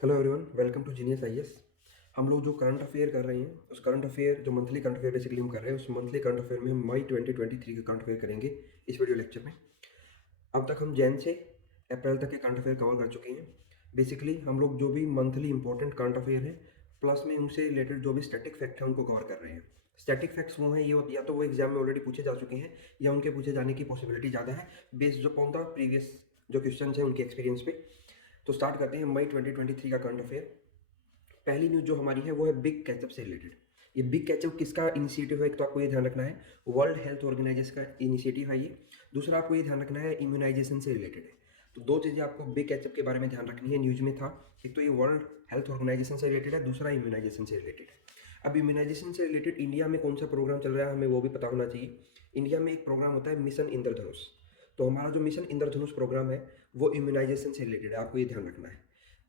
Hello everyone, welcome to Genius IAS. हम लोग जो करंट अफेयर कर रहे हैं उस करंट अफेयर जो मंथली करंट अफेयर बेसिकली हम कर रहे हैं, उस मंथली करंट अफेयर में हम मई 2023 के करंट अफेयर करेंगे इस वीडियो लेक्चर में। अब तक हम जैन से अप्रैल तक के करंट अफेयर कवर कर चुके हैं। बेसिकली हम लोग जो भी मंथली इंपॉर्टेंट करंट अफेयर है प्लस में उनसे रिलेटेड जो भी स्टैटिक फैक्ट है उनको कवर कर रहे हैं। स्टैटिक फैक्ट्स वो हैं, ये या तो वो एग्जाम में ऑलरेडी पूछे जा चुके हैं या उनके पूछे जाने की पॉसिबिलिटी ज़्यादा है बेस्ड अपॉन द प्रीवियस जो क्वेश्चन हैं उनके एक्सपीरियंस पे। तो स्टार्ट करते हैं मई 2023 का करंट अफेयर। पहली न्यूज जो हमारी है वो है बिग कैचअप से रिलेटेड। ये बिग कैचअप किसका इनिशिएटिव है, एक तो आपको ये ध्यान रखना है वर्ल्ड हेल्थ ऑर्गेनाइजेशन का इनिशिएटिव है ये। दूसरा आपको ये ध्यान रखना है इम्यूनाइजेशन से रिलेटेड है। तो दो चीज़ें आपको बिग कैचअप के बारे में ध्यान रखनी है, न्यूज में था। एक तो ये वर्ल्ड हेल्थ ऑर्गेनाइजेशन से रिलेटेड है, दूसरा इम्यूनाइजेशन से रिलेटेड है। अब इम्यूनाइजेशन से रिलेटेड इंडिया में कौन सा प्रोग्राम चल रहा है हमें वो भी पता होना चाहिए। इंडिया में एक प्रोग्राम होता है मिशन इंद्रधनुष। तो हमारा जो मिशन इंद्रधनुष प्रोग्राम है वो इम्यूनाइजेशन से रिलेटेड है, आपको ये ध्यान रखना है।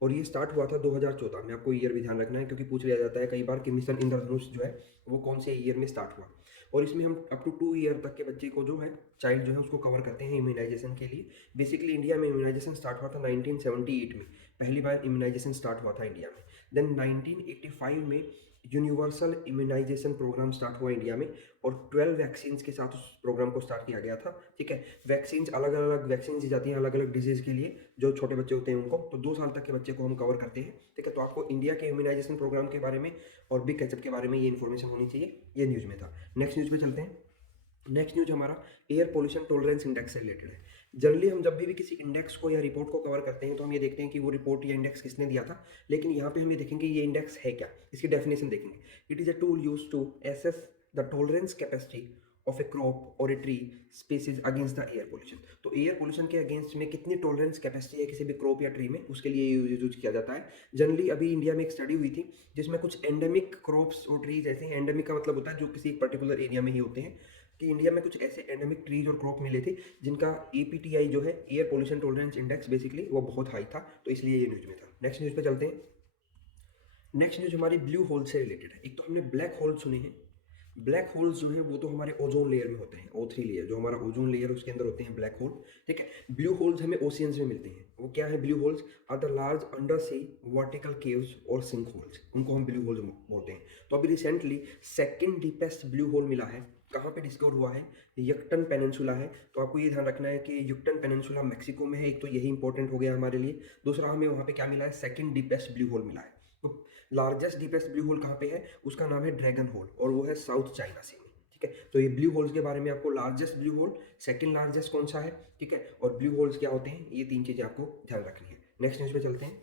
और ये स्टार्ट हुआ था 2014 में, आपको ईयर भी ध्यान रखना है क्योंकि पूछ लिया जाता है कई बार कि मिशन इंद्रधनुष जो है वो कौन से ईयर में स्टार्ट हुआ। और इसमें हम अप टू 2 ईयर तक के बच्चे को जो है चाइल्ड जो है उसको कवर करते हैं इम्यूनाइजेशन के लिए। बेसिकली इंडिया में इम्यूनाइजेशन स्टार्ट हुआ था 1978 में, पहली बार इम्यूनाइजेशन स्टार्ट हुआ था इंडिया में। देन 1985 में यूनिवर्सल इम्यूनाइजेशन प्रोग्राम स्टार्ट हुआ इंडिया में और 12 वैक्सीन के साथ उस प्रोग्राम को स्टार्ट किया गया था। ठीक है, वैक्सीन अलग अलग वैक्सीन दी जाती हैं अलग अलग डिजीज़ के लिए जो छोटे बच्चे होते हैं उनको। तो 2 साल तक के बच्चे को हम कवर करते हैं। ठीक है, तो आपको इंडिया के इम्यूनाइजेशन प्रोग्राम के बारे में और बिग कैचअप के बारे में ये इन्फॉर्मेशन होनी चाहिए, ये न्यूज़ में था। नेक्स्ट न्यूज़ पे चलते हैं। नेक्स्ट न्यूज हमारा एयर पोल्यूशन टॉलरेंस इंडेक्स से रिलेटेड है। जनरली हम जब भी किसी इंडेक्स को या रिपोर्ट को कवर करते हैं तो हम ये देखते हैं कि वो रिपोर्ट या इंडेक्स किसने दिया था, लेकिन यहाँ पे हम ये देखेंगे ये इंडेक्स है क्या, इसकी डेफिनेशन देखेंगे। It is a tool use to assess the tolerance capacity of a crop और a tree species against the air pollution. तो एयर पोल्यूशन के अगेंस्ट में कितनी टॉलरेंस कैपेसिटी है किसी भी क्रॉप या ट्री में, उसके लिए यूज किया जाता है। जनरली अभी इंडिया में एक स्टडी हुई थी जिसमें कुछ एंडेमिक क्रॉप्स और ट्रीज ऐसे हैं, एंडेमिक का मतलब होता है जो किसी एक पर्टिकुलर एरिया में ही होते हैं, कि इंडिया में कुछ ऐसे एंडेमिक ट्रीज और क्रॉप मिले थे जिनका एपीटीआई जो है air pollution tolerance index basically वो बहुत हाई था, तो इसलिए ये न्यूज में था। नेक्स्ट न्यूज पे चलते हैं। नेक्स्ट न्यूज हमारी ब्लू होल से रिलेटेड है। एक तो हमने ब्लैक होल सुने हैं। ब्लैक होल्स जो है वो तो हमारे ओजोन लेयर में होते हैं, O3 लेयर जो हमारा ओजोन लेयर उसके अंदर होते हैं ब्लैक होल। ठीक है, ब्लू होल्स हमें ओशियंस में मिलते हैं। वो क्या है, blue holes are the large under sea vertical caves और सिंक होल्स, उनको हम ब्लू होल्स बोलते हैं। तो अभी recently second deepest blue hole मिला है, कहाँ पे डिस्कवर हुआ है, युक्टन पेनिनसुला है। तो आपको ये ध्यान रखना है कि युक्टन पेनिनसुला मैक्सिको में है, एक तो यही इंपॉर्टेंट हो गया हमारे लिए। दूसरा हमें वहाँ पे क्या मिला है, सेकंड डीपेस्ट ब्लू होल मिला है। तो लार्जेस्ट डीपेस्ट ब्लू होल कहाँ पे है, उसका नाम है ड्रैगन होल और वो है साउथ चाइना सी में। ठीक है, तो ये ब्लू होल्स के बारे में आपको largest blue hole, second largest कौन सा है, ठीक है, और ब्लू होल्स क्या होते हैं, ये 3 चीजें आपको ध्यान रखनी है। नेक्स्ट न्यूज पे चलते हैं।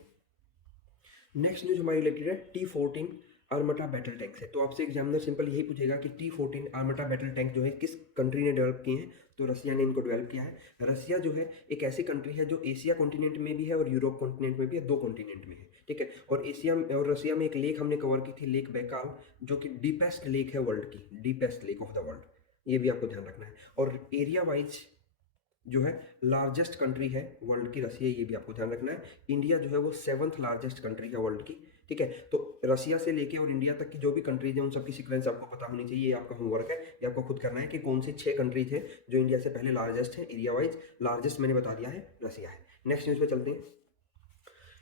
नेक्स्ट न्यूज हमारी रिलेटेड है T14 आर्मटा बैटल टैंक से। तो आपसे एग्जामिनर सिंपल यही पूछेगा कि T14 आर्मटा बैटल टैंक जो है किस कंट्री ने डेवलप किए हैं, तो रसिया ने इनको डेवलप किया है। रसिया जो है एक ऐसी कंट्री है जो एशिया कॉन्टिनेंट में भी है और यूरोप कॉन्टिनेंट में भी है, 2 कॉन्टिनेंट में है। ठीक है, और एशिया और रसिया में एक लेक हमने कवर की थी, लेक बैकाल, जो कि डीपेस्ट लेक है वर्ल्ड की, deepest lake of the world, ये भी आपको ध्यान रखना है। और एरिया वाइज जो है लार्जेस्ट कंट्री है वर्ल्ड की रसिया, ये भी आपको ध्यान रखना है। इंडिया जो है वो 7th लार्जेस्ट कंट्री है वर्ल्ड की। ठीक है, तो रसिया से लेके और इंडिया तक की जो भी कंट्रीज हैं उन सब की सीक्वेंस आपको पता होनी चाहिए, ये आपका होमवर्क है। ये आपको खुद करना है कि कौन से 6 कंट्रीज हैं जो इंडिया से पहले लार्जेस्ट है एरिया वाइज। लार्जेस्ट मैंने बता दिया है, रसिया है। नेक्स्ट न्यूज पे चलते हैं।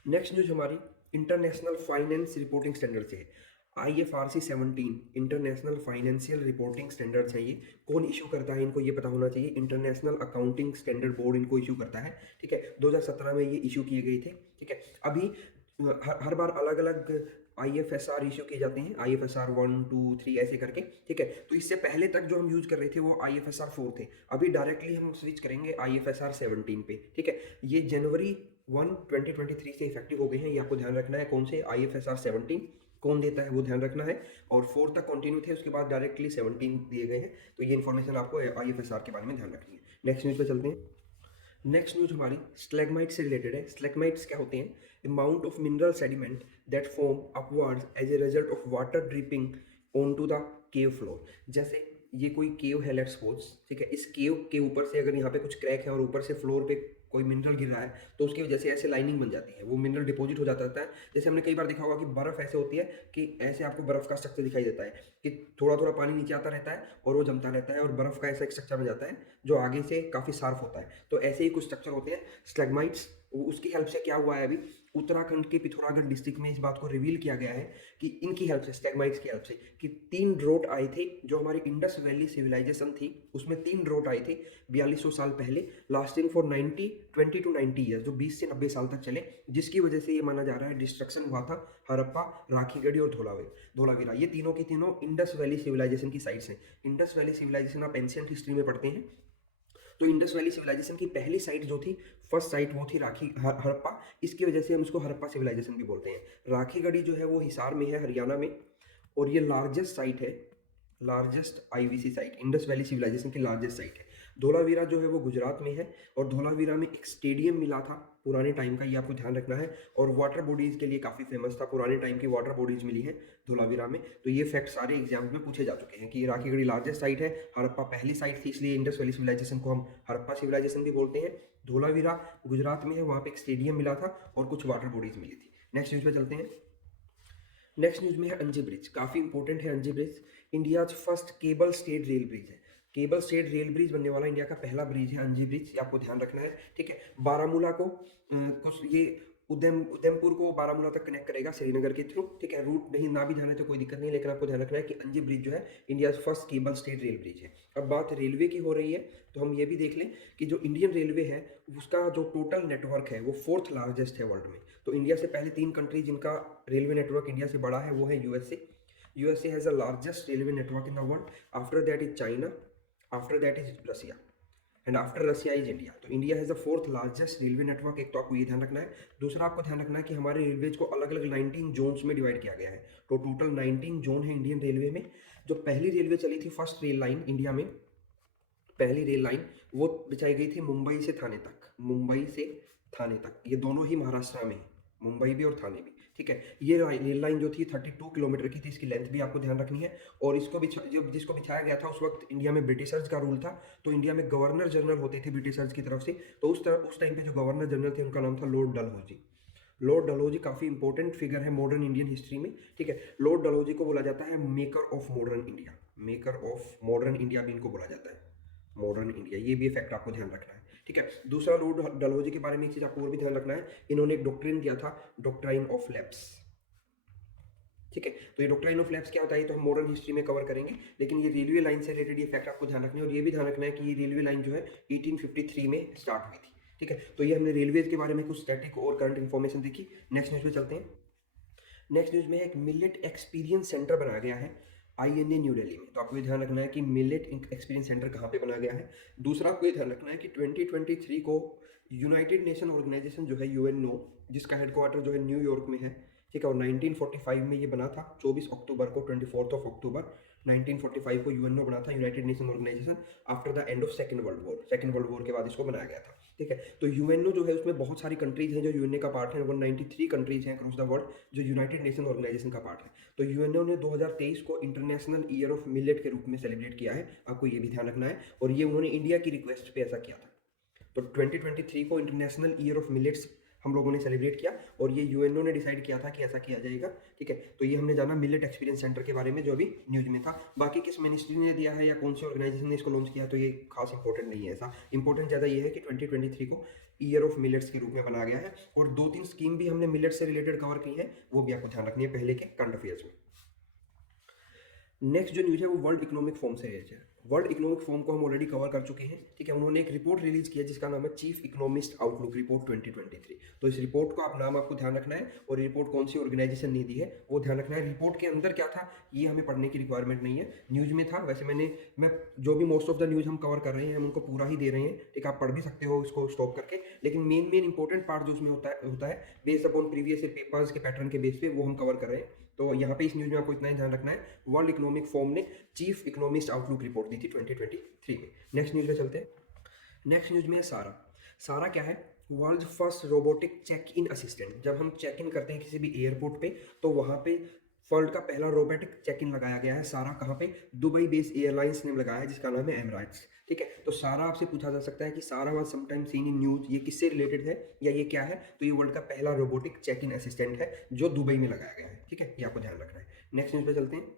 नेक्स्ट न्यूज हमारी इंटरनेशनल फाइनेंस रिपोर्टिंग स्टैंडर्ड से है। IFRC 17 international financial reporting standards हैं। ये कौन इशू करता है, इनको ये पता होना चाहिए। इंटरनेशनल अकाउंटिंग स्टैंडर्ड बोर्ड इनको इशू करता है। ठीक है, 2017 में ये इशू किए गए थे। ठीक है, अभी हर बार अलग अलग IFSR इशू किए जाते हैं, IFSR 1 2 3 ऐसे करके। ठीक है, तो इससे पहले तक जो हम यूज कर रहे थे वो IFSR 4 थे, अभी डायरेक्टली हम स्विच करेंगे IFSR 17 पे। ठीक है, ये जनवरी 1 2023 से इफेक्टिव हो गए हैं, ये आपको ध्यान रखना है। कौन से, IFSR 17 कौन देता है वो ध्यान रखना है। और 4 तक कंटिन्यू थे, उसके बाद डायरेक्टली 17 दिए गए हैं। तो ये इन्फॉर्मेशन आपको IFSR के बारे में ध्यान रखनी है। नेक्स्ट न्यूज पे चलते हैं। नेक्स्ट न्यूज हमारी स्लैगमाइट से रिलेटेड है। स्लैगमाइट्स क्या होते हैं, amount of mineral sediment that form upwards as a result of water dripping on to the cave floor. जैसे ये कोई केव है, लेट्स सपोज, ठीक है, इस केव के ऊपर से अगर यहाँ पे कुछ क्रैक है और ऊपर से फ्लोर पे कोई मिनरल गिर रहा है तो उसकी वजह से ऐसे लाइनिंग बन जाती है, वो मिनरल डिपॉजिट हो जाता है। जैसे हमने कई बार देखा होगा कि बर्फ ऐसे होती है कि ऐसे आपको बर्फ का स्ट्रक्चर दिखाई देता है कि थोड़ा थोड़ा पानी नीचे आता रहता है और वो जमता रहता है और बर्फ का ऐसा एक स्ट्रक्चर बन जाता है जो आगे से काफ़ी शार्प होता है। तो ऐसे ही कुछ स्ट्रक्चर होते हैं स्लैगमाइट्स। उसकी हेल्प से क्या हुआ है अभी, उत्तराखंड के पिथौरागढ़ डिस्ट्रिक्ट में इस बात को रिवील किया गया है कि इनकी हेल्प से, स्टैगमाइट्स की हेल्प से, कि 3 ड्रोट आए थे जो हमारी इंडस वैली सिविलाइजेशन थी उसमें 3 ड्रोट आए थे 4200 साल पहले, लास्टिंग फॉर 20 to 90 ईयर्स, जो 20 से 90 साल तक चले, जिसकी वजह से ये माना जा रहा है डिस्ट्रक्शन हुआ था हड़प्पा, राखीगढ़ी और धोलावीरा। ये तीनों की तीनों इंडस वैली सिविलाइजेशन की साइट्स हैं। इंडस वैली सिविलाइजेशन आप एंशिएंट हिस्ट्री में पढ़ते हैं, तो इंडस वैली सिविलाइजेशन की पहली साइट जो थी, फर्स्ट साइट, वो थी हड़प्पा। इसकी वजह से हम इसको हड़प्पा सिविलाइजेशन भी बोलते हैं। राखीगढ़ी जो है वो हिसार में है, हरियाणा में, और ये लार्जेस्ट साइट है, largest IVC site, Indus valley civilization की लार्जेस्ट साइट है। धोलावीरा जो है वो गुजरात में है, और धोलावीरा में एक स्टेडियम मिला था पुराने टाइम का, ये आपको ध्यान रखना है, और वाटर बॉडीज़ के लिए काफ़ी फेमस था, पुराने टाइम की वाटर बॉडीज़ मिली है धोलावीरा में। तो ये फैक्ट सारे एग्जाम्स में पूछे जा चुके हैं कि राखीगढ़ी लार्जेस्ट साइट है, हड़प्पा पहली साइट थी, इसलिए इंडस वैली सिविलाइजेशन को हम हड़प्पा सिविलाइजेशन भी बोलते हैं। धोलावीरा गुजरात में है, वहाँ पे एक स्टेडियम मिला था और कुछ वाटर बॉडीज़ मिली थी। नेक्स्ट न्यूज़ पे चलते हैं। नेक्स्ट न्यूज़ में है अंजी ब्रिज, काफ़ी इंपॉर्टेंट है अंजी bridge. India's first cable stayed rail bridge है, केबल स्टेड रेल ब्रिज बनने वाला इंडिया का पहला ब्रिज है अंजी ब्रिज, ये आपको ध्यान रखना है, ठीक है। बारामूला को कुछ ये उदयमपुर को बारामूला तक कनेक्ट करेगा श्रीनगर के थ्रू, ठीक है। रूट नहीं ना भी जाने तो कोई दिक्कत नहीं, लेकिन आपको ध्यान रखना है कि अंजी ब्रिज जो है India first cable stayed rail bridge है। अब बात रेलवे की हो रही है, तो हम ये भी देख लें कि जो इंडियन रेलवे है उसका जो टोटल नेटवर्क है वो 4th लार्जेस्ट है वर्ल्ड में। तो इंडिया से पहले 3 कंट्री जिनका रेलवे नेटवर्क इंडिया से बड़ा है वो है USA has the largest railway network in the world, after that is China, after that is Russia, and after Russia is India. तो India has the 4th largest railway network, एक तो आपको ये ध्यान रखना है। दूसरा आपको ध्यान रखना है कि हमारे रेलवेज को अलग अलग 19 जोन्स में डिवाइड किया गया है, तो टोटल 19 जोन है इंडियन रेलवे में। जो पहली रेलवे चली थी, फर्स्ट रेल लाइन इंडिया में, पहली रेल लाइन वो बिछाई गई थी मुंबई से थाने तक, मुंबई से थाने तक, ये दोनों ही महाराष्ट्र में है, मुंबई भी और थाने भी, ठीक है। ये रेल लाइन जो थी 32 किलोमीटर की थी, इसकी लेंथ भी आपको ध्यान रखनी है। और इसको जब जिसको बिछाया गया था उस वक्त इंडिया में ब्रिटिशर्स का रूल था, तो इंडिया में गवर्नर जनरल होते थे ब्रिटिशर्स की तरफ से, तो उस टाइम पे जो गवर्नर जनरल थे उनका नाम था लॉर्ड डलहौजी। लॉर्ड डलहौजी काफ़ी इंपॉर्टेंट फिगर है मॉडर्न इंडियन हिस्ट्री में, ठीक है। लॉर्ड डलहौजी को बोला जाता है maker of modern India, maker of modern India भी इनको बोला जाता है, मॉडर्न इंडिया, ये भी फैक्ट आपको ध्यान रखना है, ठीक है। दूसरा, लॉर्ड डलहौजी के बारे में एक चीज़ आपको और भी ध्यान रखना है, इन्होंने एक डॉक्ट्रिन दिया था, डॉक्ट्राइन ऑफ लैप्स, ठीक है। तो ये डॉक्ट्राइन ऑफ लैप्स क्या होता है, तो हम मॉडर्न हिस्ट्री में कवर करेंगे, लेकिन ये रेलवे लाइन से रिलेटेड ये फैक्ट आपको ध्यान रखना है। और ये भी ध्यान रखना है कि ये रेलवे लाइन जो है 1853 में स्टार्ट हुई थी, ठीक है। तो ये हमने रेलवेज के बारे में कुछ स्टैटिक और करंट इन्फॉर्मेशन देखी। नेक्स्ट न्यूज़ में चलते हैं। नेक्स्ट न्यूज़ में एक मिलेट एक्सपीरियंस सेंटर बनाया गया है आईएनए न्यू दिल्ली में, तो आपको ये ध्यान रखना है कि मिलेट एक्सपीरियंस सेंटर कहाँ पे बनाया गया है। दूसरा आपको ये ध्यान रखना है कि 2023 को यूनाइटेड नेशन ऑर्गेनाइजेशन जो है यूएनओ, जिसका हेडक्वार्टर जो है न्यूयॉर्क में है, ठीक है, और 1945 में ये बना था, 24 अक्टूबर को, 24 अक्टूबर 1945 को यूएनओ बना था, united nation organization, after the end of second world war, second world war के बाद इसको बनाया गया था, ठीक है। तो यूएनओ जो है उसमें बहुत सारी कंट्रीज हैं जो यूएनए का पार्ट है, 193 कंट्रीज हैं अक्रॉस द वर्ल्ड जो यूनाइटेड नेशन ऑर्गेनाइजेशन का पार्ट है। तो यूएनओ ने 2023 को इंटरनेशनल ईयर ऑफ मिलेट के रूप में सेलिब्रेट किया है, आपको ये भी ध्यान रखना है। और ये उन्होंने इंडिया की रिक्वेस्ट पे ऐसा किया था। तो 2023 को इंटरनेशनल ईयर ऑफ मिलेट्स हम लोगों ने सेलिब्रेट किया, और ये यूएनओ ने डिसाइड किया था कि ऐसा किया जाएगा, ठीक है। तो ये हमने जाना मिलेट एक्सपीरियंस सेंटर के बारे में जो अभी न्यूज़ में था। बाकी किस मिनिस्ट्री ने दिया है या कौन सी ऑर्गेनाइजेशन ने इसको लॉन्च किया, तो ये खास इंपॉर्टेंट नहीं है। ऐसा इंपॉर्टेंट ज़्यादा ये है कि 2023 को ईयर ऑफ मिलेट्स के रूप में बनाया गया है। और 2-3 स्कीम भी हमने मिलेट्स से रिलेटेड कवर की है, वो भी आपको ध्यान रखनी है पहले के करंट अफेयर्स में। नेक्स्ट जो न्यूज़ है वो वर्ल्ड इकोनॉमिक फोरम से रिलेटेड है। वर्ल्ड इकोनॉमिक फोरम को हम ऑलरेडी कवर कर चुके हैं, ठीक है। उन्होंने एक रिपोर्ट रिलीज किया जिसका नाम है चीफ इकोनॉमिस्ट आउटलुक रिपोर्ट 2023। तो इस रिपोर्ट को आप नाम आपको ध्यान रखना है, और रिपोर्ट कौन सी ऑर्गेनाइजेशन ने दी है वो ध्यान रखना है। रिपोर्ट के अंदर क्या था ये हमें पढ़ने की रिक्वायरमेंट नहीं है, न्यूज़ में था। वैसे मैं जो भी मोस्ट ऑफ द न्यूज़ हम कवर कर रहे हैं हम उनको पूरा ही दे रहे हैं, ठीक है। आप पढ़ भी सकते हो इसको स्टॉप करके, लेकिन मेन इंपॉर्टेंट पार्ट जो उसमें होता है बेस्ड अपॉन प्रीवियस पेपर्स के पैटर्न के बेस पे, वो हम कवर कर रहे हैं। तो यहाँ पे इस न्यूज़ में आपको इतना ही ध्यान रखना है, वर्ल्ड इकोनॉमिक फोरम ने चीफ इकोनॉमिस्ट आउटलुक रिपोर्ट दी थी 2023 में। नेक्स्ट न्यूज़ में चलते हैं। नेक्स्ट न्यूज़ में है सारा क्या है, world first robotic check in assistant. जब हम चेक इन करते हैं किसी भी एयरपोर्ट पे, तो वहाँ पे वर्ल्ड का पहला रोबोटिक चेक इन लगाया गया है सारा, कहाँ पे, दुबई बेस्ड एयरलाइंस ने लगाया है जिसका नाम है एमिरेट्स, ठीक है। तो सारा आपसे पूछा जा सकता है कि सारा was sometime seen in news, ये किससे रिलेटेड है या ये क्या है, तो ये वर्ल्ड का पहला रोबोटिक चेक इन असिस्टेंट है जो दुबई में लगाया गया है, ठीक है, ये आपको ध्यान रखना है। नेक्स्ट न्यूज़ पे चलते हैं।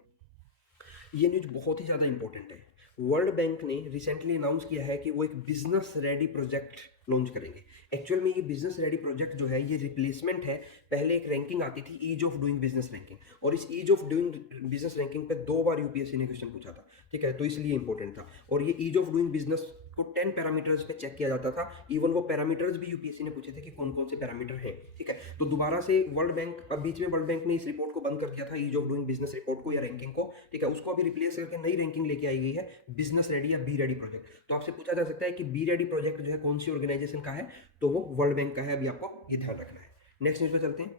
ये न्यूज़ बहुत ही ज़्यादा इंपॉर्टेंट है। वर्ल्ड बैंक ने रिसेंटली अनाउंस किया है कि वो एक बिजनेस रेडी प्रोजेक्ट लॉन्च करेंगे। एक्चुअल में ये बिजनेस रेडी प्रोजेक्ट जो है ये रिप्लेसमेंट है। पहले एक रैंकिंग आती थी ease of doing business ranking, और इस ease of doing business ranking पे 2 बार यूपीएससी ने क्वेश्चन पूछा था, ठीक है, तो इसलिए इंपॉर्टेंट था। और ये ईज ऑफ डूइंग बिजनेस को 10 पैरामीटर्स पे चेक किया जाता था। इवन वो पैरामीटर्स भी यूपीएससी ने पूछे थे कि कौन कौन से पैरामीटर हैं, ठीक है। तो दोबारा से वर्ल्ड बैंक, अब बीच में वर्ल्ड बैंक ने इस रिपोर्ट को बंद कर दिया था, ease of doing business report को या रैंकिंग को, ठीक है, उसको अभी रिप्लेस करके नई रैंकिंग लेके आई गई है, बिजनेस रेडी या बी रेडी प्रोजेक्ट। तो आपसे पूछा जा सकता है कि बी रेडी प्रोजेक्ट जो है कौन सी ऑर्गेनाइजेशन का है, तो वो वर्ल्ड बैंक का है। अभी आपको ये ध्यान रखना है। नेक्स्ट न्यूज पे चलते हैं।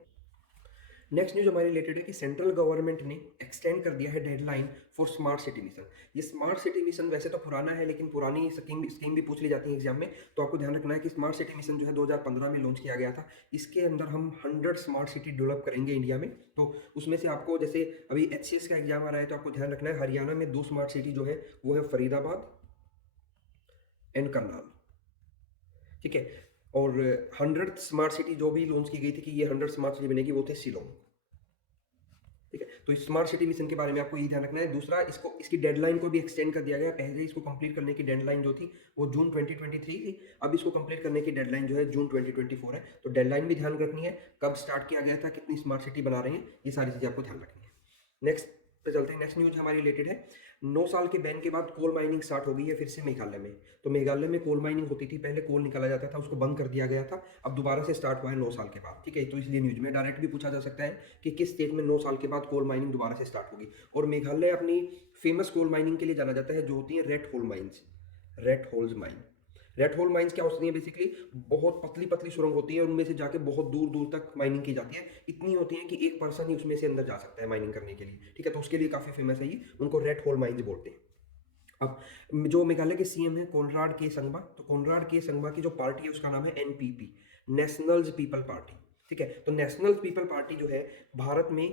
नेक्स्ट न्यूज हमारी रिलेटेड है कि सेंट्रल गवर्नमेंट ने एक्सटेंड कर दिया है deadline for smart city mission. ये स्मार्ट सिटी मिशन वैसे तो पुराना है, लेकिन पुरानी स्कीम भी पूछ ली जाती है एग्जाम में, तो आपको ध्यान रखना है कि स्मार्ट सिटी मिशन जो है 2015 में लॉन्च किया गया था। इसके अंदर हम 100 स्मार्ट सिटी डेवलप करेंगे इंडिया में। तो उसमें से आपको, जैसे अभी एचसीएस का एग्जाम आ रहा है, तो आपको ध्यान रखना है हरियाणा में 2 स्मार्ट सिटी जो है वो है फरीदाबाद एंड करनाल, ठीक है। और 100 स्मार्ट सिटी जो भी लॉन्च की गई थी कि ये 100 स्मार्ट सिटी बनेगी, वो थे शिलोंग, ठीक है। तो इस स्मार्ट सिटी मिशन के बारे में आपको ये ध्यान रखना है। दूसरा, इसकी डेडलाइन को भी एक्सटेंड कर दिया गया। पहले इसको कंप्लीट करने की डेडलाइन जो थी वो जून 2023 थी, अब इसको कंप्लीट करने की डेडलाइन जो है जून 2024 है। तो डेडलाइन भी ध्यान रखनी है, कब स्टार्ट किया गया था, कितनी स्मार्ट सिटी बना रहे हैं, ये सारी चीज़ें आपको ध्यान रखनी है। नेक्स्ट पे चलते हैं। नेक्स्ट न्यूज हमारी रिलेटेड है 9 साल के बैन के बाद कोल माइनिंग स्टार्ट हो गई है फिर से मेघालय में। तो मेघालय में कोल माइनिंग होती थी, पहले कोल निकाला जाता था, उसको बंद कर दिया गया था, अब दोबारा से स्टार्ट हुआ है 9 साल के बाद, ठीक है। तो इसलिए न्यूज में डायरेक्ट भी पूछा जा सकता है कि किस स्टेट में 9 साल के बाद कोल माइनिंग दोबारा से स्टार्ट होगी। और मेघालय अपनी फेमस कोल माइनिंग के लिए जाना जाता है, जो होती है red hole mines, red holes mine. Red hole mines क्या होती है, बेसिकली बहुत पतली पतली सुरंग होती है, उनमें से जाके बहुत दूर दूर तक माइनिंग की जाती है। इतनी होती है कि एक पर्सन ही उसमें से अंदर जा सकता है माइनिंग करने के लिए, ठीक है। तो उसके लिए काफ़ी फेमस है ये, उनको रेड होल माइंस बोलते हैं। अब जो मेघालय के सीएम है कोनराड के संगमा, तो कोनराड के संगमा की जो पार्टी है उसका नाम है एनपीपी, नेशनल्स पीपल पार्टी, ठीक है। तो नेशनल पीपल पार्टी जो है भारत में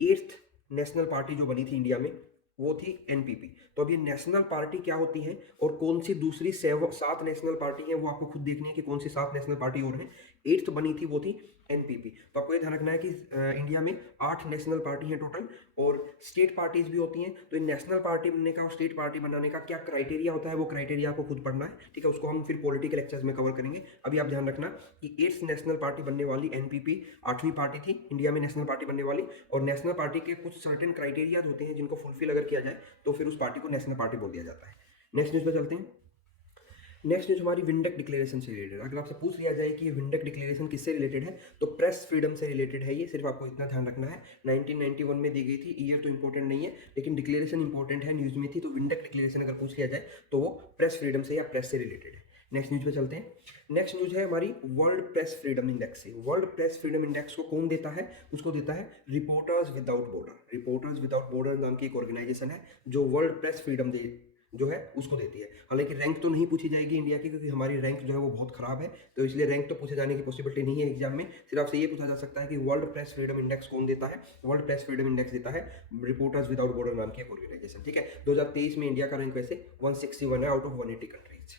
8th नेशनल पार्टी जो बनी थी इंडिया में, वो थी एनपीपी। तो अब ये नेशनल पार्टी क्या होती है और कौन सी दूसरी 7 नेशनल पार्टी है, वो आपको खुद देखनी है कि कौन सी 7 नेशनल पार्टी और हैं। 8th बनी थी वो थी एनपीपी। तो आपको ये ध्यान रखना है कि इंडिया में 8 नेशनल पार्टी हैं टोटल, और स्टेट पार्टीज भी होती हैं। तो इन नेशनल पार्टी बनने का और स्टेट पार्टी बनाने का क्या क्राइटेरिया होता है, वो क्राइटेरिया आपको खुद पढ़ना है, ठीक है। उसको हम फिर पॉलिटिकल लेक्चर्स में कवर करेंगे। अभी आप ध्यान रखना कि 8th नेशनल पार्टी बनने वाली एनपीपी 8वीं पार्टी थी इंडिया में नेशनल पार्टी बनने वाली, और नेशनल पार्टी के कुछ सर्टेन क्राइटेरिया होते हैं जिनको फुलफिल अगर किया जाए तो फिर उस पार्टी को नेशनल पार्टी बोल दिया जाता है। नेक्स्ट न्यूज पे चलते हैं। नेक्स्ट न्यूज हमारी विंडक डिक्लेरेशन से रिलेटेड। अगर आपसे पूछ लिया जाए कि ये विंडक डिक्लेरेशन किससे रिलेटेड है, तो प्रेस फ्रीडम से रिलेटेड है। ये सिर्फ आपको इतना ध्यान रखना है, 1991 में दी गई थी। ईयर तो इंपॉर्टेंट नहीं है, लेकिन डिक्लेरेशन इंपॉर्टेंट है, न्यूज में थी। तो विंडक डिक्लेरेशन अगर पूछ लिया जाए तो वो प्रेस फ्रीडम से या प्रेस से रिलेटेड है। नेक्स्ट न्यूज पे चलते हैं। नेक्स्ट न्यूज है हमारी वर्ल्ड प्रेस फ्रीडम इंडेक्स से। वर्ल्ड प्रेस फ्रीडम इंडेक्स को कौन देता है, उसको देता है reporters without border. Reporters without border नाम की एक ऑर्गेनाइजेशन है जो वर्ल्ड प्रेस फ्रीडम जो है उसको देती है। हालांकि रैंक तो नहीं पूछी जाएगी इंडिया की, क्योंकि हमारी रैंक जो है वो बहुत खराब है, तो इसलिए रैंक तो पूछे जाने की पॉसिबिलिटी नहीं है एग्जाम में। सिर्फ आपसे ये पूछा जा सकता है कि वर्ल्ड प्रेस फ्रीडम इंडेक्स कौन देता है। वर्ल्ड प्रेस फ्रीडम इंडेक्स देता है रिपोर्टर्स विदाउट बॉर्डर नाम की एक ऑर्गेनाइजेशन, ठीक है। 2023 में इंडिया का रैंक वैसे 161 है out of 180 countries.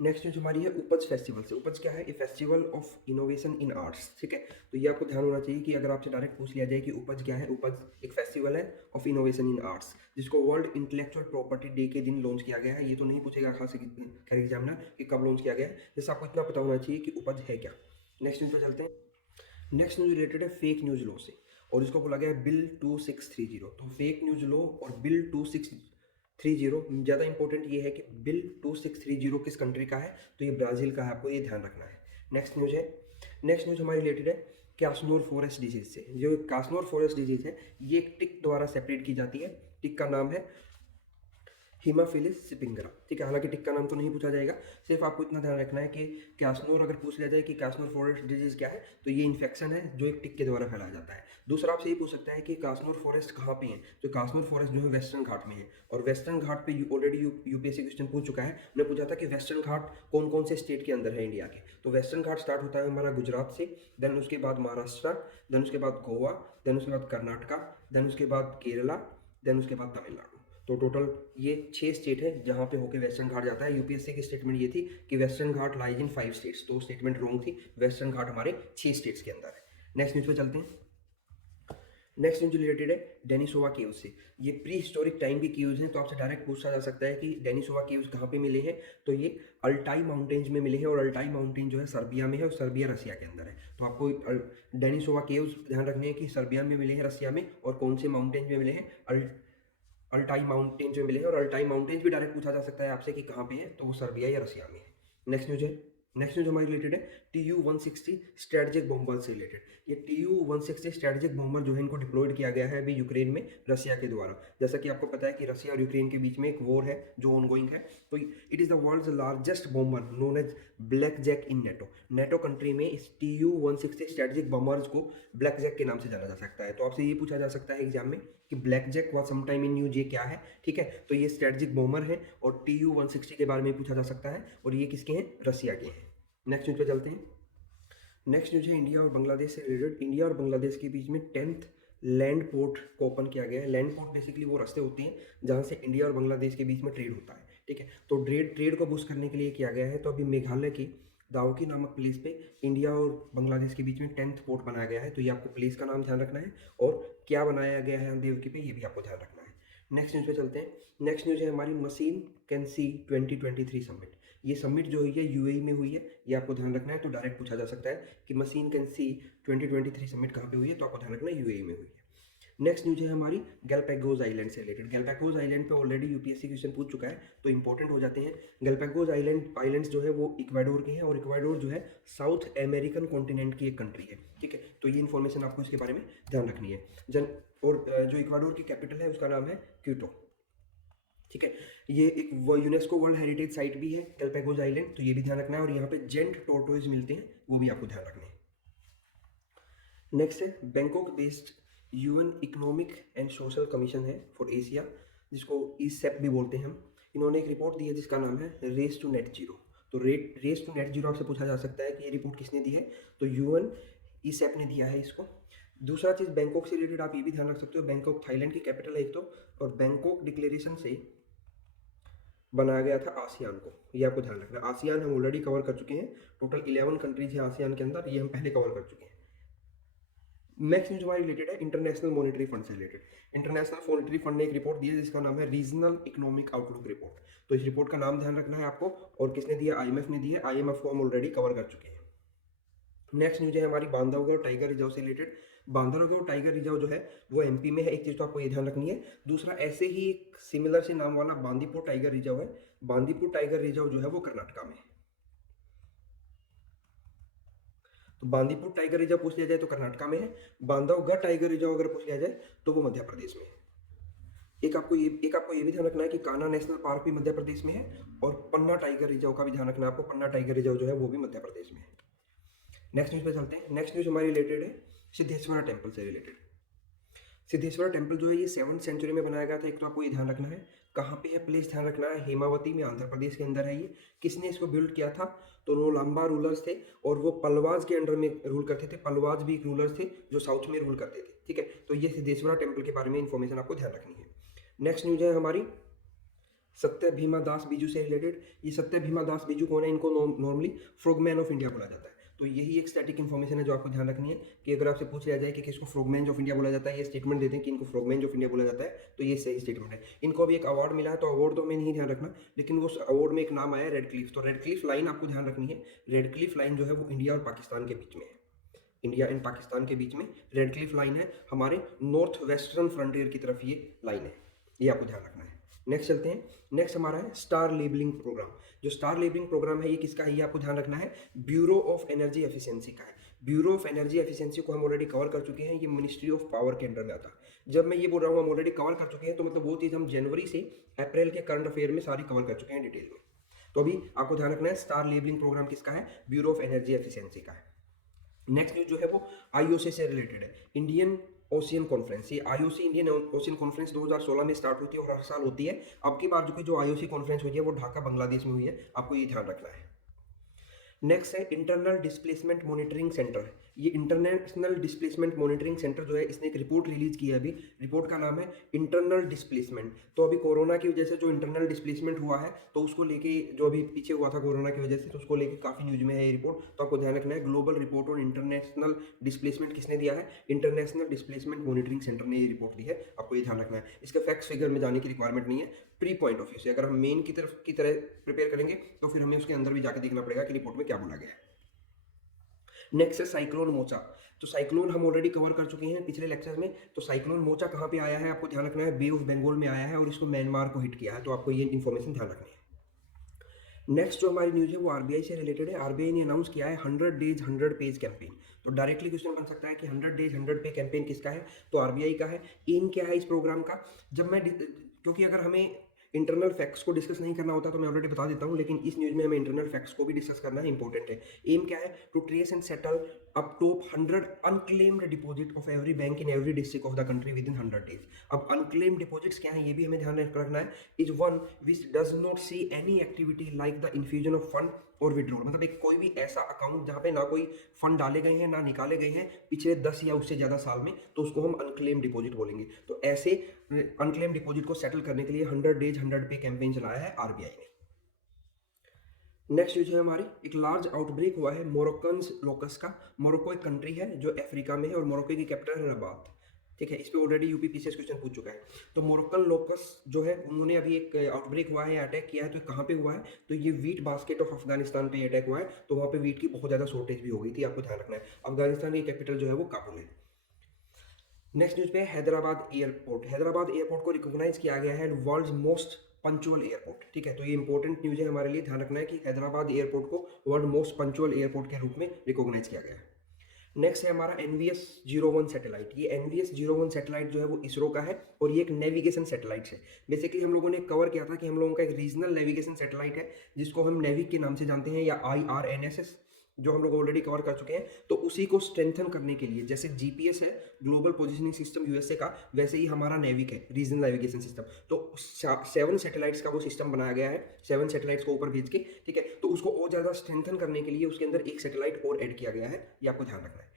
Next news हमारी है उपज फेस्टिवल से। उपज क्या है, ये festival of innovation in arts, ठीक है। तो ये आपको ध्यान होना चाहिए कि अगर आपसे डायरेक्ट पूछ लिया जाए कि उपज क्या है, उपज एक फेस्टिवल है ऑफ इनोवेशन इन आर्ट्स, जिसको वर्ल्ड इंटेलेक्चुअल प्रॉपर्टी डे के दिन लॉन्च किया गया है। ये तो नहीं पूछेगा खास खैर एग्जामिनर कि कब लॉन्च किया गया है, जैसे आपको इतना पता होना चाहिए कि उपज है क्या। नेक्स्ट न्यूज पे चलते हैं। नेक्स्ट न्यूज रिलेटेड है फेक न्यूज लॉ से, और इसको बोला गया है बिल 2630। तो फेक न्यूज लॉ और बिल 2630, ज़्यादा इंपॉर्टेंट ये है कि बिल 2630 किस कंट्री का है, तो ये ब्राज़ील का है, आपको ये ध्यान रखना है। नेक्स्ट न्यूज है, नेक्स्ट न्यूज हमारी रिलेटेड है कैस्नोर फॉरेस्ट डिजीज से। जो कैस्नोर फॉरेस्ट डिजीज है ये एक टिक द्वारा सेपरेट की जाती है। टिक का नाम है हीमाफिलिस सिपिंगरा, ठीक है। हालांकि टिक का नाम तो नहीं पूछा जाएगा, सिर्फ आपको इतना ध्यान रखना है कि कैस्नोर अगर पूछ लिया जाए कि कैस्नोर फॉरेस्ट डिजीज क्या है, तो ये इन्फेक्शन है जो एक टिक के द्वारा फैलाया जाता है। दूसरा आपसे ये पूछ सकता है कि कैस्नोर फॉरेस्ट कहाँ पे है, तो कैस्नोर फॉरेस्ट जो है वेस्टर्न घाट में है, और वेस्टर्न घाट पे ऑलरेडी यूपीएससी क्वेश्चन पूछ चुका है। उन्हें पूछा था कि वेस्टर्न घाट कौन कौन से स्टेट के अंदर है इंडिया के, तो वेस्टर्न घाट स्टार्ट होता है हमारा गुजरात से, देन उसके बाद महाराष्ट्र, देन उसके बाद गोवा, देन उसके बाद कर्नाटका, देन उसके बाद केरला, देन उसके बाद तमिलनाडु। तो टोटल ये 6 स्टेट है जहाँ पे होके वेस्टर्न घाट जाता है। यूपीएससी की स्टेटमेंट ये थी कि western Ghat lies in 5 states, तो स्टेटमेंट रॉन्ग थी, वेस्टर्न घाट हमारे 6 स्टेट्स के अंदर है। नेक्स्ट न्यूज पे चलते हैं। नेक्स्ट न्यूज रिलेटेड है डेनिसोवा केव से। ये प्री हिस्टोरिक टाइम की केव्स हैं, तो आपसे डायरेक्ट पूछा जा सकता है कि डेनिसोवा केव्स कहाँ पे मिले हैं। तो ये अल्टाई माउंटेन्स में मिले हैं, और अल्टाई माउंटेन जो है सर्बिया में है, और सर्बिया रसिया के अंदर है। तो आपको डेनिसोवा केव्स ध्यान रखने हैं कि सर्बिया में मिले हैं, रसिया में, और कौन से माउंटेन में मिले हैं, अल्टाई माउंटेन्स में मिले हैं। और अल्टाई माउंटेन्स भी डायरेक्ट पूछा जा सकता है आपसे कि कहाँ पे है, तो वो सर्बिया या रसिया में है। नेक्स्ट न्यूज हमारी रिलेटेड है TU-160 स्ट्रेटेजिक बॉम्बर से रिलेटेड। ये TU-160 स्ट्रेटेजिक बॉम्बर जो है इनको डिप्लॉयड किया गया है अभी यूक्रेन में रसिया के द्वारा। जैसा कि आपको पता है कि रसिया और यूक्रेन के बीच में एक वॉर है जो ऑनगोइंग है। तो it is the world's largest bomber known as Blackjack in NATO country में इस TU-160 स्ट्रेटेजिक बॉम्बर्स को ब्लैक जैक के नाम से जाना जा सकता है। तो आपसे ये पूछा जा सकता है एग्जाम में कि Blackjack was sometime in news, ये क्या है, ठीक है। तो ये स्ट्रेटेजिक बॉम्बर है, और TU-160 के बारे में पूछा जा सकता है, और ये किसके हैं, रसिया के हैं। नेक्स्ट न्यूज पे चलते हैं। नेक्स्ट न्यूज है इंडिया और बांग्लादेश से रिलेटेड। इंडिया और बांग्लादेश के बीच में 10th लैंड पोर्ट को ओपन किया गया है। लैंड पोर्ट बेसिकली वो रास्ते होते हैं जहाँ से इंडिया और बांग्लादेश के बीच में ट्रेड होता है, ठीक है। तो ट्रेड को बूस्ट करने के लिए किया गया है। तो अभी मेघालय की दावकी नामक प्लेस पे इंडिया और बांग्लादेश के बीच में 10th पोर्ट बनाया गया है। तो ये आपको प्लेस का नाम ध्यान रखना है, और क्या बनाया गया है देवकी पे, ये भी आपको ध्यान रखना है। नेक्स्ट न्यूज़ पे चलते हैं। नेक्स्ट न्यूज़ है हमारी मशीन कैन सी 2023 समिट। ये समिट जो हुई है यूएई में हुई है, ये आपको ध्यान रखना है। तो डायरेक्ट पूछा जा सकता है कि मशीन कैन सी 2023 समिट कहाँ पे हुई है, तो आपको ध्यान रखना है यूएई में हुई है। नेक्स्ट न्यूज़ है हमारी गैलापागोस आइलैंड से रिलेटेड। गैलापागोस आइलैंड पे ऑलरेडी यूपीएससी क्वेश्चन पूछ चुका है, तो इंपॉर्टेंट हो जाते हैं। गैलापागोस आइलैंड्स जो है वो इक्वाडोर के हैं, और इक्वाडोर जो है साउथ अमेरिकन कॉन्टिनेंट की एक कंट्री है, ठीक है। तो ये इन्फॉर्मेशन आपको इसके बारे में ध्यान रखनी है। जो इक्वाडोर की कैपिटल है उसका नाम है क्यूटो, ठीक है। ये एक यूनेस्को वर्ल्ड हेरिटेज साइट भी है गैलापागोस आइलैंड, तो ये भी ध्यान रखना है। और यहाँ पे जेंट टोर्टोइज मिलते हैं, वो भी आपको ध्यान रखना है। नेक्स्ट है Bangkok based UN economic and social commission है फॉर एशिया, जिसको ईसेप भी बोलते हैं हम। इन्होंने एक रिपोर्ट दी है जिसका नाम है रेस टू नेट जीरो। तो रेस टू नेट जीरो आपसे पूछा जा सकता है कि ये रिपोर्ट किसने दी है, तो यूएन ईसेप ने दिया है इसको। दूसरा चीज़ बैंकॉक से रिलेटेड आप ये भी ध्यान रख सकते हो, बैंकॉक थाईलैंड की कैपिटल है एक तो, और बैंकॉक डिक्लेरेशन से बनाया गया था आसियान को, ये आपको ध्यान रखना है। आसियान हम ऑलरेडी कवर कर चुके हैं, टोटल 11 कंट्रीज हैं आसियान के अंदर, ये हम पहले कवर कर चुके हैं। नेक्स्ट न्यूज हमारी रिलेटेड है इंटरनेशनल मॉनेटरी फंड से रिलेटेड। इंटरनेशनल मॉनेटरी फंड ने एक रिपोर्ट दी है जिसका नाम है रीजनल इकोनॉमिक आउटलुक रिपोर्ट। तो इस रिपोर्ट का नाम ध्यान रखना है आपको, और किसने दिया, IMF ने दी है। IMF को हम ऑलरेडी कवर कर चुके हैं। नेक्स्ट न्यूज है हमारी बांधवगढ़ टाइगर रिजर्व से रिलेटेड। बांधवगढ़ टाइगर रिजर्व जो है वो MP में है, एक चीज़ तो आपको ये ध्यान रखनी है। दूसरा, ऐसे ही एक सिमिलर से नाम वाला बांदीपुर टाइगर रिजर्व है। बांदीपुर टाइगर रिजर्व जो है वो कर्नाटका में है। तो बांदीपुर टाइगर रिजर्व पूछ लिया जाए तो कर्नाटका में है। बांधवगढ़ टाइगर रिजर्व अगर पूछ लिया जाए तो वो मध्य प्रदेश में है। एक आपको ये भी ध्यान रखना है कि कान्हा नेशनल पार्क भी मध्य प्रदेश में है, और पन्ना टाइगर रिजर्व का भी ध्यान रखना है आपको। पन्ना टाइगर रिजर्व जो है वो भी मध्य प्रदेश में है। नेक्स्ट न्यूज पे चलते हैं। नेक्स्ट न्यूज हमारी रिलेटेड है सिद्धेश्वरा टेम्पल से रिलेटेड। सिद्धेश्वरा टेम्पल जो है ये 7th सेंचुरी में बनाया गया था। एक तो आपको ये ध्यान रखना है कहाँ पे है, प्लेस ध्यान रखना है, हेमावती में, आंध्र प्रदेश के अंदर है ये। किसने इसको बिल्ड किया था, तो नोलाम्बा रूलर्स थे, और वो पलवाज के अंडर में रूल करते थे। पलवाज भी एक रूलर्स थे जो साउथ में रूल करते थे, ठीक है। तो ये सिद्धेश्वरा टेम्पल के बारे में इंफॉर्मेशन आपको ध्यान रखनी है। नेक्स्ट न्यूज है हमारी सत्यभीमा दास बीजू से रिलेटेड। ये सत्यभीमा दास बीजू कौन है, इनको नॉर्मली फ्रॉगमैन ऑफ इंडिया बोला जाता है। तो यही एक स्टैटिक इन्फॉर्मेशन है जो आपको ध्यान रखनी है कि अगर आपसे पूछ लिया जाए कि किसको फ्रॉगमैन ऑफ इंडिया बोला जाता है, ये स्टेटमेंट देते हैं कि इनको फ्रॉगमैन ऑफ इंडिया बोला जाता है, तो ये सही स्टेटमेंट है। इनको अभी एक अवार्ड मिला है, तो अवार्ड तो हमें नहीं ध्यान रखना, लेकिन वो अवार्ड में एक नाम आया रेड क्लिफ। तो रेड क्लिफ लाइन आपको ध्यान रखनी है। रेड क्लिफ लाइन जो है वो इंडिया और पाकिस्तान के बीच में है। इंडिया एंड पाकिस्तान के बीच में रेड क्लिफ लाइन है, हमारे नॉर्थ वेस्टर्न फ्रंटियर की तरफ ये लाइन है, ये आपको ध्यान रखना है। नेक्स्ट चलते हैं। नेक्स्ट हमारा है स्टार लेबलिंग प्रोग्राम। जो स्टार लेबलिंग प्रोग्राम है ये किसका है, ये आपको ध्यान रखना है, ब्यूरो ऑफ एनर्जी एफिशिएंसी का है। ब्यूरो ऑफ एनर्जी एफिशिएंसी को हम ऑलरेडी कवर कर चुके हैं, ये मिनिस्ट्री ऑफ पावर के अंडर में आता है। जब मैं ये बोल रहा हूँ हम ऑलरेडी कवर कर चुके हैं, तो मतलब वो चीज़ हम जनवरी से अप्रैल के करंट अफेयर में सारी कवर कर चुके हैं डिटेल में। तो अभी आपको ध्यान रखना है स्टार लेबलिंग प्रोग्राम किसका है, ब्यूरो ऑफ एनर्जी एफिशिएंसी का है। नेक्स्ट न्यूज जो है वो IOC से रिलेटेड है, इंडियन ओशियन कॉन्फ्रेंस। ये IOC इंडियन ओशियन कॉन्फ्रेंस 2016 में स्टार्ट होती है और हर साल होती है। अब की बार जो IOC कॉन्फ्रेंस हुई है वो ढाका बांग्लादेश में हुई है, आपको ये ध्यान रखना है। नेक्स्ट है इंटरनल डिस्प्लेसमेंट मॉनिटरिंग सेंटर। ये इंटरनेशनल डिस्प्लेसमेंट मॉनिटरिंग सेंटर जो है इसने एक रिपोर्ट रिलीज की है अभी। रिपोर्ट का नाम है इंटरनल डिस्प्लेसमेंट। तो अभी कोरोना की वजह से जो इंटरनल डिस्प्लेसमेंट हुआ है तो उसको लेके, जो अभी पीछे हुआ था कोरोना की वजह से, तो उसको लेके काफ़ी न्यूज में है ये रिपोर्ट। तो आपको ध्यान रखना है, global report on international displacement किसने दिया है? इंटरनेशनल डिस्प्लेसमेंट मॉनिटरिंग सेंटर ने ये रिपोर्ट दी है। आपको ये ध्यान रखना है, इसके फैक्ट्स फिगर में जाने की रिक्वायरमेंट नहीं है। प्री पॉइंट ऑफ व्यू से अगर हम मेन की तरह प्रिपेयर करेंगे तो फिर हमें उसके अंदर भी जाके देखना पड़ेगा कि रिपोर्ट में क्या बोला गया है। नेक्स्ट है साइक्लोन मोचा। तो साइक्लोन हम ऑलरेडी कवर कर चुके हैं पिछले लेक्चर में। तो साइक्लोन मोचा कहाँ पे आया है आपको ध्यान रखना है, बे ऑफ बंगाल में आया है और इसको म्यांमार को हिट किया है। तो आपको ये इन्फॉर्मेशन ध्यान रखनी है। नेक्स्ट जो हमारी न्यूज है वो आरबीआई से रिलेटेड है। आरबीआई ने अनाउंस किया है 100 डेज 100 पेज कैंपेन। तो डायरेक्टली क्वेश्चन बन सकता है कि 100 डेज 100 पे कैंपेन किसका है? तो आरबीआई का है। एम क्या है इस प्रोग्राम का? क्योंकि अगर हमें इंटरनल फैक्ट्स को डिस्कस नहीं करना होता तो मैं ऑलरेडी बता देता हूँ, लेकिन इस न्यूज में हमें इंटरनल फैक्ट्स को भी डिस्कस करना है, इंपॉर्टेंट है। एम क्या है? To trace and settle up to 100 unclaimed deposit of every bank in every district of the country within 100 days. अब अनक्लेम्ड डिपॉजिट्स क्या है ये भी हमें ध्यान रखना है। Is one which does not see any activity like the infusion of fund और विड्रॉल। मतलब एक कोई भी ऐसा अकाउंट जहाँ पे ना कोई फंड डाले गए हैं ना निकाले गए हैं पिछले 10 या उससे ज़्यादा साल में, तो उसको हम अनक्लेम डिपॉजिट बोलेंगे। तो ऐसे अनक्लेम डिपॉजिट को सेटल करने के लिए 100 डेज 100 पे कैंपेन चलाया है आरबीआई ने। नेक्स्ट न्यूज है हमारी, एक लार्ज आउटब्रेक हुआ है मोरक्कन लोकस का। मोरक्को एक कंट्री है जो अफ्रीका में है और मोरक्को की कैपिटल है रबात। ठीक है, इस पे ऑलरेडी यूपीपीसीएस क्वेश्चन पूछ चुका है। तो मोरक्कन लोकस जो है उन्होंने अभी एक आउटब्रेक हुआ है, अटैक किया है। तो कहाँ पे हुआ है? तो ये वीट बास्केट ऑफ अफगानिस्तान पे अटैक हुआ है। तो वहाँ पे वीट की बहुत ज़्यादा शॉर्टेज भी हो गई थी, आपको ध्यान रखना है। अफगानिस्तान की कैपिटल जो है वो काबुल है। नेक्स्ट न्यूज पे हैदराबाद एयरपोर्ट। हैदराबाद एयरपोर्ट को रिकॉग्नाइज किया गया है वर्ल्ड मोस्ट पंचुअल एयरपोर्ट। ठीक है, तो ये इंपॉर्टेंट न्यूज है हमारे लिए, ध्यान रखना है कि हैदराबाद एयरपोर्ट को वर्ल्ड मोस्ट पंचुअल एयरपोर्ट के रूप में रिकॉग्नाइज किया गया है। नेक्स्ट है हमारा NVS-01 सैटेलाइट। ये NVS-01 सैटेलाइट जो है वो इसरो का है और ये एक नेविगेशन सैटेलाइट है। बेसिकली हम लोगों ने कवर किया था कि हम लोगों का एक रीजनल नेविगेशन सैटेलाइट है जिसको हम नेविक के नाम से जानते हैं या IRNSS, जो हम लोग ऑलरेडी कवर कर चुके हैं। तो उसी को स्ट्रेंथन करने के लिए, जैसे जीपीएस है ग्लोबल पोजिशनिंग सिस्टम यूएसए का, वैसे ही हमारा नेविक है रीजनल नेविगेशन सिस्टम। तो 7 सैटेलाइट्स का वो सिस्टम बनाया गया है, 7 सैटेलाइट्स को ऊपर भेज के। ठीक है, तो उसको और ज़्यादा स्ट्रेंथन करने के लिए उसके अंदर एक सैटेलाइट और ऐड किया गया है, ये आपको ध्यान रखना है।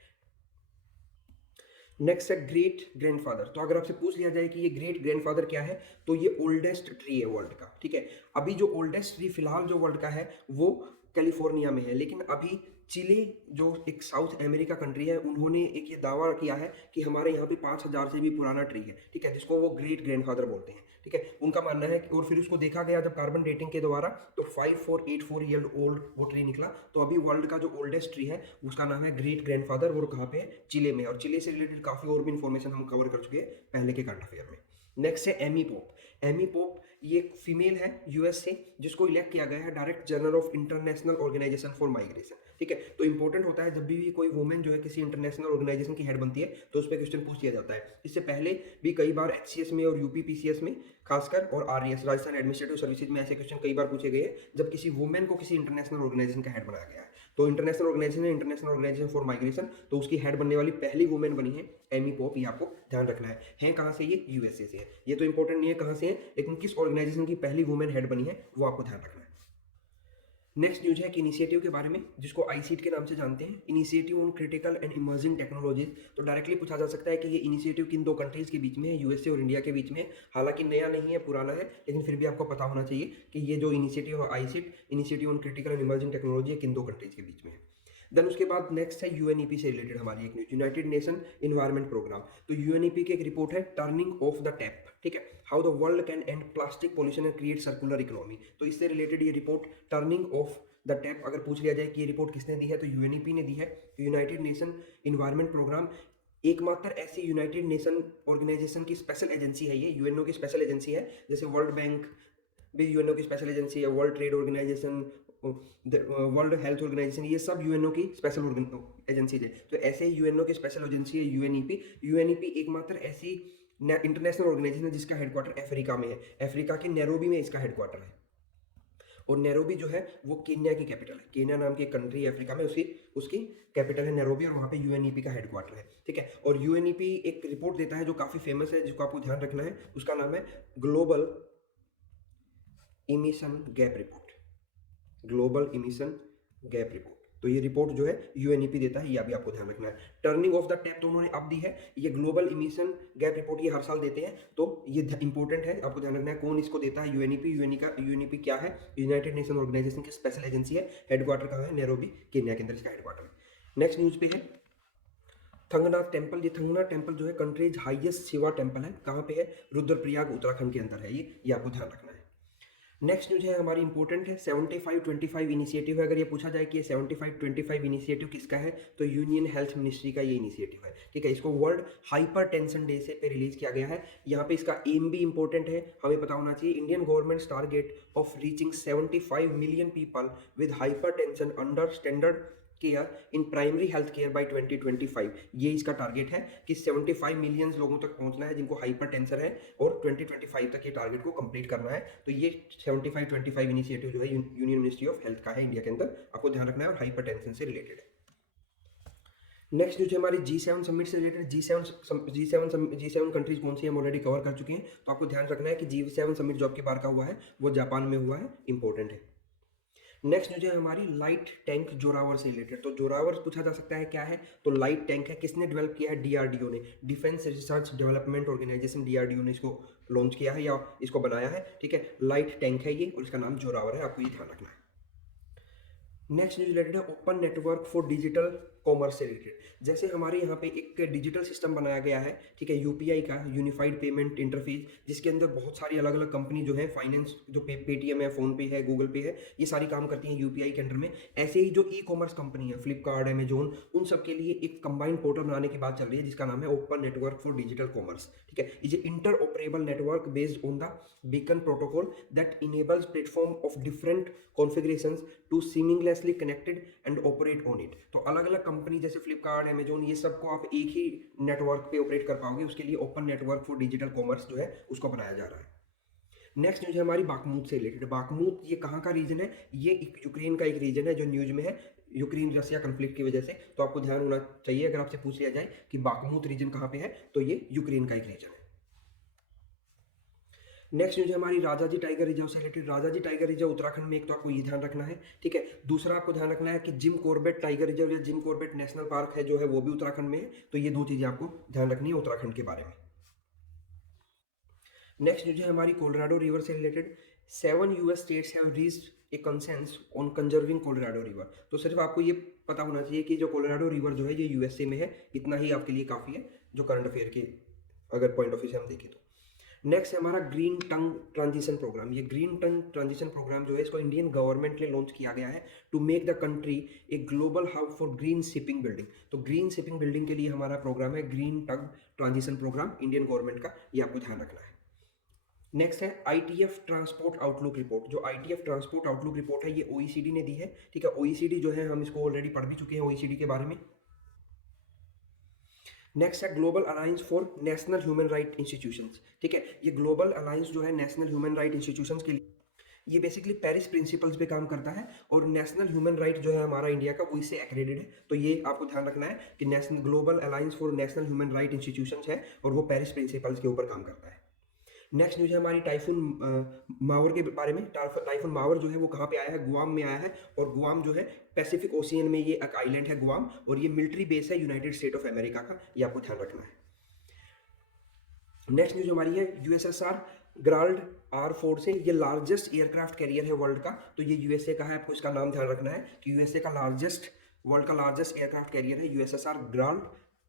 नेक्स्ट है ग्रेट ग्रैंडफादर। तो अगर आपसे पूछ लिया जाए कि ये ग्रेट ग्रैंडफादर क्या है, तो ये ओल्डेस्ट ट्री है वर्ल्ड का। ठीक है, अभी जो ओल्डेस्ट ट्री फिलहाल जो वर्ल्ड का है वो कैलिफोर्निया में है, लेकिन अभी चिली जो एक साउथ अमेरिका कंट्री है उन्होंने एक ये दावा किया है कि हमारे यहाँ पे 5000 से भी पुराना ट्री है। ठीक है, जिसको वो ग्रेट ग्रैंडफादर बोलते हैं। ठीक है, उनका मानना है और फिर उसको देखा गया जब कार्बन डेटिंग के द्वारा, तो 5484 ईयर ओल्ड वो ट्री निकला। तो अभी वर्ल्ड का जो ओल्डेस्ट ट्री है उसका नाम है ग्रेट ग्रैंडफादर, वो कहाँ पे है? चिले में। और चिले से रिलेटेड काफ़ी और भी इन्फॉर्मेशन हम कवर कर चुके हैं पहले के करंट अफेयर में। नेक्स्ट है एमी पोप। एमी पोप ये एक फीमेल है यूएस से, जिसको इलेक्ट किया गया है direct general of international organization for migration. ठीक है, तो इंपॉर्टेंट होता है जब भी कोई वुमेन जो है किसी इंटरनेशनल ऑर्गेनाइजेशन की हेड बनती है तो उस पर क्वेश्चन पूछ लिया जाता है। इससे पहले भी कई बार HCS में और यूपीपीसीएस में खासकर और RES राजस्थान एडमिनिस्ट्रेटिव सर्विसेज में ऐसे क्वेश्चन कई बार पूछे गए हैं जब किसी वुमेन को किसी इंटरनेशनल ऑर्गेनाइजेशन का हेड बनाया गया है। तो इंटरनेशनल ऑर्गेनाइजेशन है इंटरनेशनल ऑर्गेनाइजेशन फॉर माइग्रेशन, तो उसकी हेड बनने वाली पहली वुमेन बनी है एमी पोप। ये आपको ध्यान रखना है कहाँ से? ये यूएसए से है। ये तो इंपॉर्टेंट नहीं है कहाँ से है, लेकिन किस ऑर्गेनाइजेशन की पहली वुमेन हेड बनी है वो आपको ध्यान रखना है। नेक्स्ट न्यूज है एक इनिशिएटिव के बारे में जिसको आईसीट के नाम से जानते हैं, initiative on critical and emerging technologies. तो डायरेक्टली पूछा जा सकता है कि ये इनिशिएटिव किन दो कंट्रीज के बीच में है, यूएसए और इंडिया के बीच में है। हालांकि नया नहीं है, पुराना है, लेकिन फिर भी आपको पता होना चाहिए कि ये जो इनिशिएटिव है iCET, initiative on critical and emerging technology, किन दो कंट्रीज के बीच में है। देन उसके बाद नेक्स्ट है यूएनईपी से रिलेटेड हमारी एक news, united nation environment programme. तो यूएनईपी की एक रिपोर्ट है टर्निंग ऑफ द टैप। ठीक है, how the world can and plastic pollution and create circular economy. तो इससे रिलेटेड ये report turning of the tap, अगर पूछ लिया जाए कि ये रिपोर्ट किसने दी है तो यूएनईपी ने दी है। यूनाइटेड नेशन इन्वायरमेंट प्रोग्राम एकमात्र ऐसी यूनाइटेड नेशन ऑर्गेनाइजेशन की स्पेशल एजेंसी है, ये यूएनओ की स्पेशल एजेंसी है। जैसे वर्ल्ड बैंक भी यूएनओ की स्पेशल एजेंसी है, world trade organization, world health organization, ये सब यूएनओ की स्पेशल एजेंसी है। तो ऐसे ही यूएनओ की स्पेशल एजेंसी है यूएनईपी। यूएनईपी एकमात्र ऐसी इंटरनेशनल ऑर्गेनाइजेशन है जिसका हेडक्वार्टर अफ्रीका में है। अफ्रीका के नैरोबी में इसका हेडक्वार्टर है और नैरोबी जो है वो केन्या की कैपिटल है। केन्या नाम की एक कंट्री है अफ्रीका में, उसकी कैपिटल है नैरोबी और वहाँ पे यूएनईपी का हेडक्वार्टर है। ठीक है, और यूएनईपी एक रिपोर्ट देता है जो काफ़ी फेमस है, जिसको आपको ध्यान रखना है। उसका नाम है global emission gap report. Global emission gap report. तो ये रिपोर्ट जो है यूएनईपी देता है, ये अभी आपको ध्यान रखना है। टर्निंग ऑफ द टैप तो उन्होंने अब दी है, ये ग्लोबल इमिशन गैप रिपोर्ट ये हर साल देते हैं, तो ये इंपॉर्टेंट है, आपको ध्यान रखना है कौन इसको देता है। यूएनईपी, यूएनईपी क्या है? यूनाइटेड नेशन ऑर्गेनाइजेशन की स्पेशल एजेंसी है, हेडक्वार्टर कहाँ है? नैरोबी, केन्या के अंदर इसका हेडक्वार्टर है। नेक्स्ट न्यूज पे है थंगनाथ टेम्पल। ये थंगनाथ टेम्पल जो है कंट्रीज हाईएस्ट शिवा टेम्पल है, कहाँ पे है? रुद्रप्रयाग उत्तराखंड के अंदर है ये आपको ध्यान रखना है। नेक्स्ट न्यूज है हमारी इंपॉर्टेंट है, 75-25 इनिशिएटिव है। अगर ये पूछा जाए कि ये 75-25 इनिशिएटिव किसका है, तो यूनियन हेल्थ मिनिस्ट्री का ये इनिशिएटिव है, ठीक है। इसको वर्ल्ड हाइपर टेंशन डे से पे रिलीज किया गया है। यहाँ पे इसका एम भी इंपॉर्टेंट है, हमें पता होना चाहिए। Indian government target of reaching 75 million people with hypertension under standard care in primary health care by 2025। ये इसका टारगेट है कि 75 मिलियन लोगों तक पहुंचना है जिनको हाइपर टेंशन है, और 2025 तक ये टारगेट को कंप्लीट करना है। तो ये 75-25 इनिशिएटिव जो है यूनियन मिनिस्ट्री ऑफ हेल्थ का है इंडिया के अंदर, आपको ध्यान रखना है, और हाइपर टेंशन से रिलेटेड है। नेक्स्ट न्यूज है हमारी G7 समिट से रिलेटेड। G7 कंट्रीज कौन सी हम ऑलरेडी कवर कर चुके हैं, तो आपको ध्यान रखना है कि G7 समिट जो आपके बार का हुआ है वो जापान में हुआ है, इंपॉर्टेंट है। नेक्स्ट न्यूज है हमारी लाइट टैंक जोरावर से रिलेटेड। तो जोरावर पूछा जा सकता है क्या है, तो लाइट टैंक है, किसने डेवलप किया है? डीआरडीओ ने, defence research development organization, DRDO ने इसको लॉन्च किया है या इसको बनाया है, ठीक है। लाइट टैंक है ये, और इसका नाम जोरावर है, आपको ये ध्यान रखना है। नेक्स्ट न्यूज रिलेटेड है open network for digital commerce से रिलेटेड। जैसे हमारे यहाँ पे एक डिजिटल सिस्टम बनाया गया है, ठीक है, यूपीआई का, यूनिफाइड पेमेंट इंटरफेस, जिसके अंदर बहुत सारी अलग अलग कंपनी जो है, फाइनेंस जो पेटीएम है, फोन पे है, गूगल पे है, ये सारी काम करती हैं यूपीआई के अंडर में। ऐसे ही जो ई कॉमर्स कंपनी है, फ्लिपकार्ट, अमेजोन, उन सब के लिए एक कंबाइंड पोर्टल बनाने की बात चल रही है जिसका नाम है open network for digital commerce, ठीक है। Is interoperable network based on the Beckn protocol that enables platform of different configurations to seamlessly connected and operate on it. तो अलग अलग कंपनी जैसे फ्लिपकार्ट, अमेजोन, ये सबको आप एक ही नेटवर्क पे ऑपरेट कर पाओगे, उसके लिए open network for digital commerce जो है उसको बनाया जा रहा है। नेक्स्ट न्यूज है हमारी बाखमूत से रिलेटेड। बाखमूत ये कहाँ का रीजन है? ये यूक्रेन का एक रीजन है जो न्यूज में है, यूक्रेन रसिया कंफ्लिक्ट की वजह से। तो आपको ध्यान होना चाहिए अगर आपसे पूछ लिया जाए कि बाखमूत रीजन कहाँ पे है, तो ये यूक्रेन का एक रीजन है। नेक्स्ट न्यूज है हमारी राजाजी टाइगर रिजर्व से related. Rajaji tiger reserve Uttarakhand में, एक तो आपको ये ध्यान रखना है, ठीक है। दूसरा आपको ध्यान रखना है कि जिम कॉर्बेट टाइगर रिजर्व या जिम कॉर्बेट नेशनल पार्क है जो है वो भी उत्तराखंड में है। तो ये दो चीजें आपको ध्यान रखनी है उत्तराखंड के बारे में। नेक्स्ट न्यूज है हमारी कोलोराडो रिवर से related. 7 US states have reached A conscience on conserving Colorado river. तो सिर्फ आपको ये पता होना चाहिए कि जो कोलोराडो रिवर जो है ये यूएसए में है, इतना ही आपके लिए काफ़ी है जो करंट अफेयर के अगर पॉइंट ऑफ व्यू से हम देखें तो। नेक्स्ट है हमारा ग्रीन टंग ट्रांजिशन प्रोग्राम। ये ग्रीन टंग ट्रांजिशन प्रोग्राम जो है इसको इंडियन गवर्नमेंट ने लॉन्च किया गया है to make the country a global hub for green shipping building. तो ग्रीन शिपिंग बिल्डिंग के लिए हमारा प्रोग्राम है green tug transition programme Indian government का, ये आपको ध्यान रखना है। नेक्स्ट है ITF ट्रांसपोर्ट आउटलुक रिपोर्ट। जो ITF ट्रांसपोर्ट आउटलुक रिपोर्ट है ये OECD ने दी है, ठीक है। OECD जो है हम इसको ऑलरेडी पढ़ भी चुके हैं OECD के बारे में। नेक्स्ट है global alliance for national human right institutions, ठीक है। ये ग्लोबल अलायंस जो है नेशनल ह्यूमन राइट इंस्टीट्यूशंस के लिए, ये बेसिकली पेरिस प्रिंसिपल्स पे काम करता है, और नेशनल ह्यूमन राइट जो है हमारा इंडिया का वो इससे एक्रेडिटेड है। तो ये आपको ध्यान रखना है कि national global alliance for national human right institutions है, और वो पेरिस प्रिंसिपल्स के ऊपर काम करता है। नेक्स्ट न्यूज है हमारी टाइफून मावर के बारे में। टाइफून मावर जो है वो कहाँ पे आया है? गुआम में आया है, और गुआम जो है पैसिफिक ओशियन में ये एक आइलैंड है गुआम, और ये मिलिट्री बेस है यूनाइटेड स्टेट ऑफ अमेरिका का, ये आपको ध्यान रखना है। नेक्स्ट न्यूज हमारी है USSR ग्राल्ड R4 से। ये लार्जेस्ट एयरक्राफ्ट कैरियर है वर्ल्ड का, तो ये USA का है, आपको इसका नाम ध्यान रखना है कि USA का वर्ल्ड का लार्जेस्ट एयरक्राफ्ट कैरियर है USSR ग्राल्ड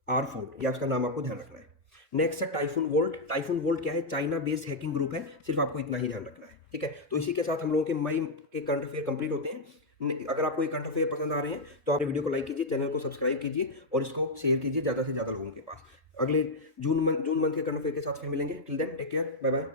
R4, या उसका नाम आपको ध्यान रखना है। नेक्स्ट है टाइफून वोल्ट। टाइफून वोल्ट क्या है? चाइना बेस्ड हैकिंग ग्रुप है, सिर्फ आपको इतना ही ध्यान रखना है, ठीक है। तो इसी के साथ हम लोगों के मई के करंट अफेयर कंप्लीट होते हैं। अगर आपको ये करंट अफेयर पसंद आ रहे हैं तो आप वीडियो को लाइक कीजिए, चैनल को सब्सक्राइब कीजिए, और इसको शेयर कीजिए ज़्यादा से ज़्यादा लोगों के पास। अगले जून मंथ के करंट अफेयर के साथ फिर मिलेंगे। Till then take care, bye bye.